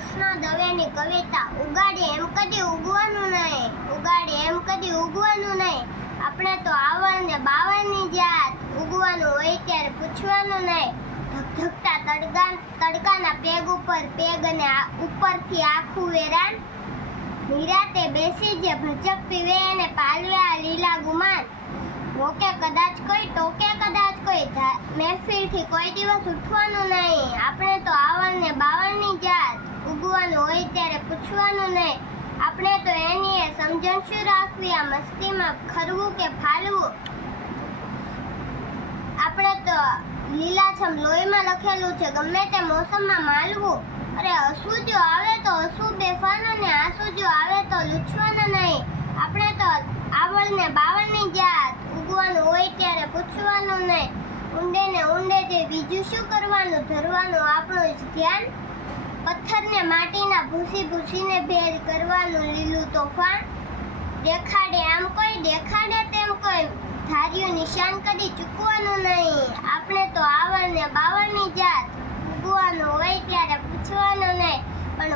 કૃષ્ણ દવેની કવિતા ઉગાડે એમ કદી ઉગવાનું નહીં, ઉગાડે એમ કદી ઉગવાનું નહીં. આપણે તો આવળ ને બાવળની જાત, ઉગવાનું હોય ત્યારે પૂછવાનું નહીં. ધગધગતા તડકાના પેગ ઉપર પેગ અને ઉપરથી આખું વેરાન. નિરાતે બેસી જે ભજક પીવે અને પાલવ્યા લીલા ગુમાન. રોકે કદાચ કોઈ ટોકે કદાચ કોઈ, મહેફિલથી કોઈ દિવસ ઉઠવાનું નહીં. આપણે તો આવળ ને બાવળની જાત, ઉગવાનું હોય ત્યારે પૂછવાનું નહીં. આપણે તો એની સમજણ શું રાખવી, આ મસ્તીમાં ખરવું કે ફાલવું. આપણે તો લીલાછમ લોહીમાં લખેલું છે ગમે તે મોસમમાં માલવું. અરે હસવું જો આવે તો હસવું બેફાન, અને આંસુ જો આવે તો લૂછવાના નહીં. આપણે તો આવળ ને બાવળની જાત, ઉગવાનું હોય ત્યારે પૂછવાનું નહીં. ઊંડે ને ઊંડે તે બીજું શું કરવાનું, ધરવાનું આપણું જ ધ્યાન. પથ્થરને માટીના ભૂસી ભૂસીને ભેદ કરવાનું લીલું તોફાન. દેખાડે આમ કોઈ દેખાડે તેમ કોઈ, ધાર્યું નિશાન કદી ચૂકવાનું નહીં. આપણે તો આવળ ને બાવળની જાત, ઉગવાનું હોય ત્યારે પૂછવાનું નહીં. પણ